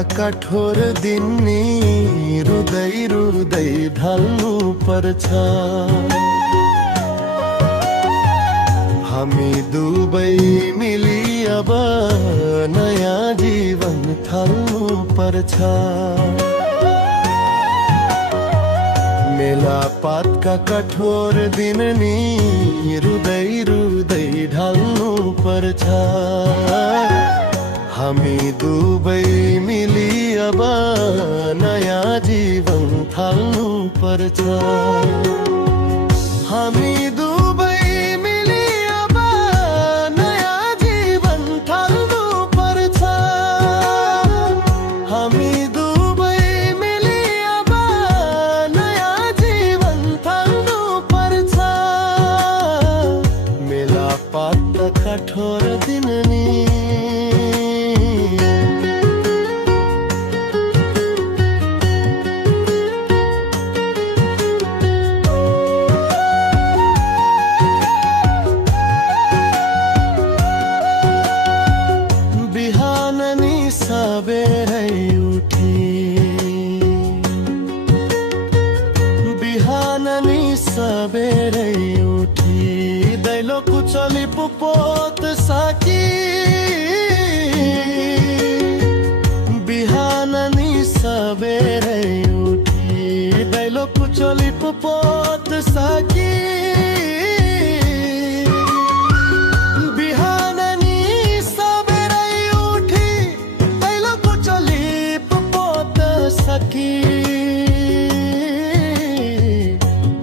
पातका कठोर दिन नि रुँदै रुँदै ढल्नु पर्छ। हामी दुबै मिली अब नयाँ जीवन थाल्नु पर्छ। मेला पातका कठोर दिन नि रुँदै रुँदै ढल्नु पर्छ। हामी दुबै मिली अब नयाँ जीवन थाल्नु पर्छ। हामी दुबै मिली अब नयाँ जीवन थाल्नु पर्छ। हामी दुबै मिली अब नयाँ जीवन थाल्नु पर्छ। मेला पात कठोर दिन नि सबेरै उठी बिहान नि सबेरै उठी दैलो कुचली पुपोत साकी। बिहान नि सबेरै उठी दैलो कुचली पुपोत साकी।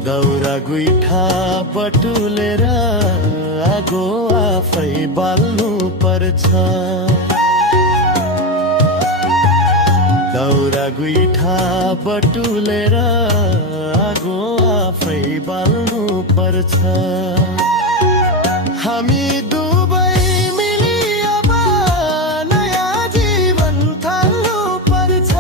दौरा गुइठा बटुलेर आगो आफै बाल्नु पर्छ। दौरा गुइठा बटुलेर आगो आफै बाल्नु पर्छ। हामी दुबै मिली अब नयाँ जीवन थाल्नु पर्छ।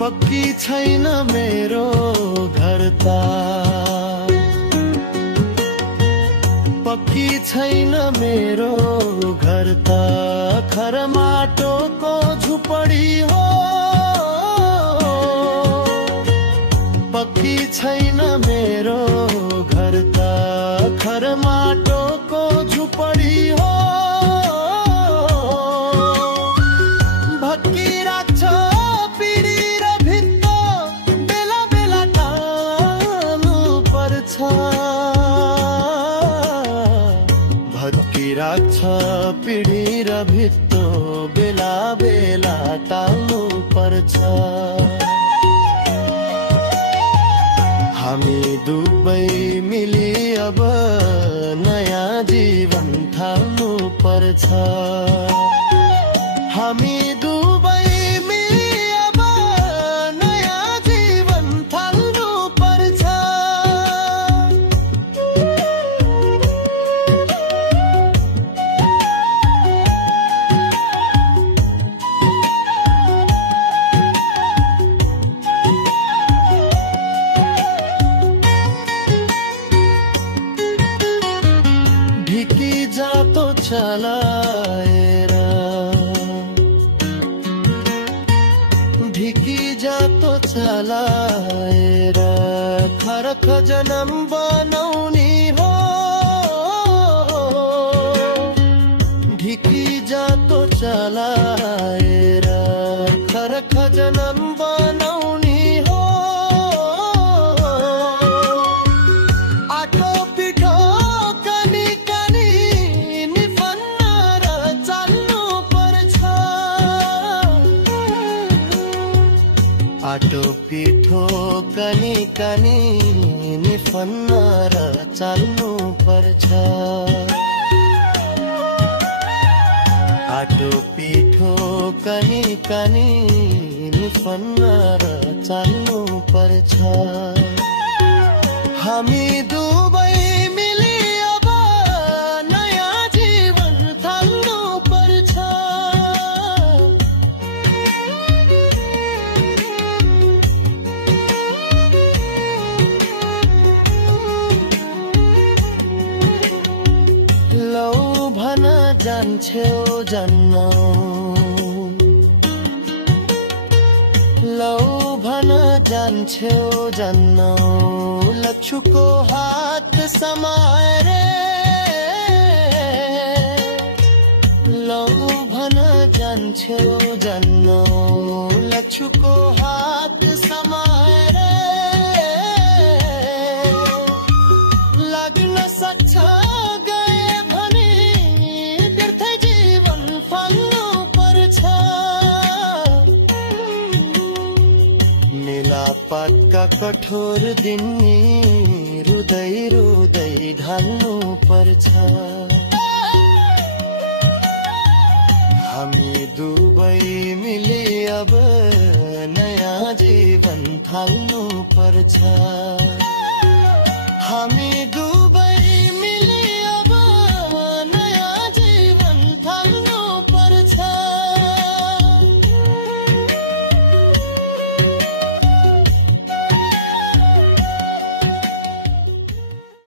पक्की छैन मेरो घर त, पक्की छैन मेरो घर त खर माटोको झुपडी हो। पक्की छैन मेरो घर त खर माटोको झुपडी हो। भक्की राख्छ राख्छ पिँढी र भित्तो बेला बेला टाल्नु पर्छ। हामी दुबै मिली अब नयाँ जीवन थाल्नु पर्छ। हामी दुबै मिली अब नयाँ जीवन थाल्नु पर्छ। ढिकी जातो चलाएर, ढिकी जातो चलाएर खर खजनम बनाउने हो। ढिकी जातो चलाएर खर खजनम बनाउने हो। आटो पिठो आटो पिठो कनी कनी निफन्नर चाल्नु पर्छ। आटो पिठो कनी कनी निफन्नर चाल्नु पर्छ। हामी दुबै मिली अब छेउ जान्न लौ भन जान्छेउ जान्न लच्छुको हात समाएर लौ भन जान्छेउ जान्न लच्छुको हात समाएर लाग्न सक्छ गए भने व्यर्थै जीवन फाल्नु पर्छ मेलापातका कठोर दिन रुँदै रुँदै ढल्नु पर्छ हामी दुबै मिली अब नयाँ जीवन थाल्नु पर्छ हामी दुबै